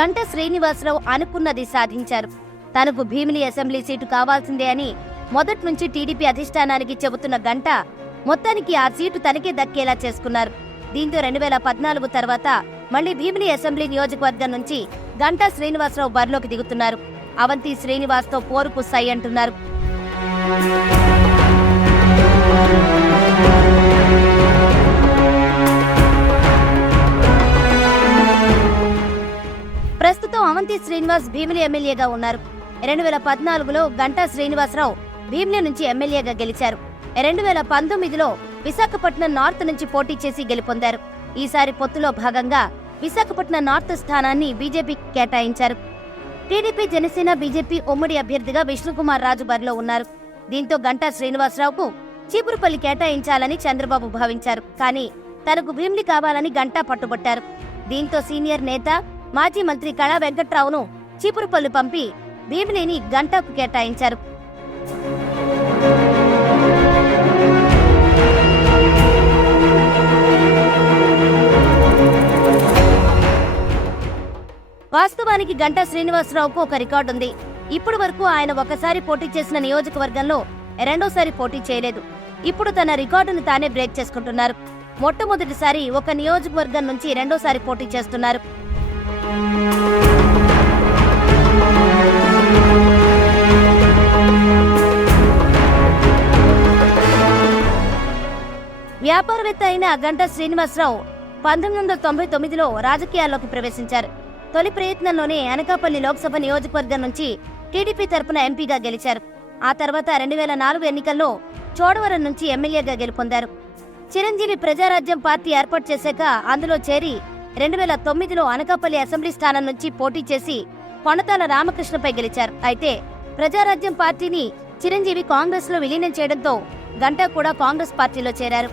గంటా శ్రీనివాసరావు అనుకున్నది సాధించారు. తనకు భీమిలి అసెంబ్లీ సీటు కావాల్సిందే అని మొదటి నుంచి టీడీపీ అధిష్టానానికి చెబుతున్న గంటా మొత్తానికి ఆ సీటు తనకే దక్కేలా చేసుకున్నారు. దీంతో 2014 తర్వాత మళ్లీ భీమిలి అసెంబ్లీ నియోజకవర్గం నుంచి గంటా శ్రీనివాసరావు బరిలోకి దిగుతున్నారు. అవంతి శ్రీనివాస్తో పోరుకు సై అంటున్నారు. ప్రస్తుతం అవంతి శ్రీనివాస్ భీమిలి ఎమ్మెల్యేగా ఉన్నారు. 2014లో గంటా శ్రీనివాసరావు భీమిలి నుంచి ఎమ్మెల్యేగా గెలిచారు. 2019లో విశాఖపట్నం నార్త్ నుంచి పోటీ చేసి గెలుపొందారు. ఈసారి పొత్తులో భాగంగా విశాఖపట్నం నార్త్ స్థానాన్ని బీజేపీకి కేటాయించారు. టీడీపీ, జనసేన, బీజేపీ ఉమ్మడి అభ్యర్థిగా విష్ణుకుమార్ రాజు బరిలో ఉన్నారు. దీంతో గంటా శ్రీనివాసరావుకు చీపురుపల్లి కేటాయించాలని చంద్రబాబు భావించారు. కానీ తనకు భీమిలి కావాలని గంటా పట్టుబట్టారు. దీంతో సీనియర్ నేత, మాజీ మంత్రి కళా వెంకట్రావును చీపురుపల్లి పంపి భీమిలిని గంటాకు కేటాయించారు. వాస్తవానికి గంటా శ్రీనివాసరావుకు ఒక రికార్డు ఉంది. ఇప్పటి వరకు ఆయన ఒకసారి పోటీ చేసిన నియోజకవర్గంలో రెండోసారి పోటీ చేయలేదు. ఇప్పుడు తన రికార్డును తానే బ్రేక్ చేసుకుంటున్నారు. మొట్టమొదటిసారి ఒక నియోజకవర్గం నుంచి రెండోసారి పోటీ చేస్తున్నారు. వ్యాపారవేత్త అయిన గంటా శ్రీనివాసరావు 1999లో రాజకీయాల్లోకి ప్రవేశించారు. తొలి ప్రయత్నంలోనే అనకాపల్లి లోక్సభ నియోజకవర్గం నుంచి టీడీపీ తరపున ఎంపీగా గెలిచారు. ఆ తర్వాత 2004 ఎన్నికల్లో చోడవరం నుంచి ఎమ్మెల్యేగా గెలుపొందారు. చిరంజీవి ప్రజారాజ్యం పార్టీ ఏర్పాటు చేశాక అందులో చేరి 2009లో అనకాపల్లి అసెంబ్లీ స్థానం నుంచి పోటీ చేసి కొనతాల రామకృష్ణపై గెలిచారు. అయితే ప్రజారాజ్యం పార్టీని చిరంజీవి కాంగ్రెస్ లో విలీనం చేయడంతో గంటా కూడా కాంగ్రెస్ పార్టీలో చేరారు.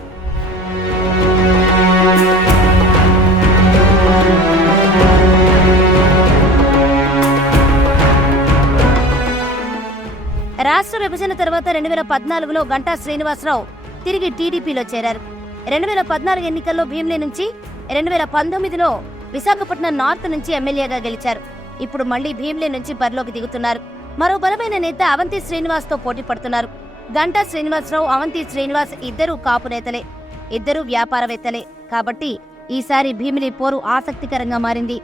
రాష్ట్ర విభజన తర్వాత 2014లో గంటా శ్రీనివాసరావు తిరిగి టీడీపీలో చేరారు. 2014 ఎన్నికల్లో భీమిలి నుంచి, 2019లో విశాఖపట్నం నార్త్ నుంచి ఎమ్మెల్యేగా గెలిచారు. ఇప్పుడు మళ్లీ భీమిలి నుంచి బరిలోకి దిగుతున్నారు. మరో బలమైన నేత అవంతి శ్రీనివాస్తో పోటీ పడుతున్నారు. గంటా శ్రీనివాసరావు, అవంతి శ్రీనివాస్ ఇద్దరూ కాపు నేతలే, ఇద్దరూ వ్యాపారవేత్తలే. కాబట్టి ఈసారి భీమిలి పోరు ఆసక్తికరంగా మారింది.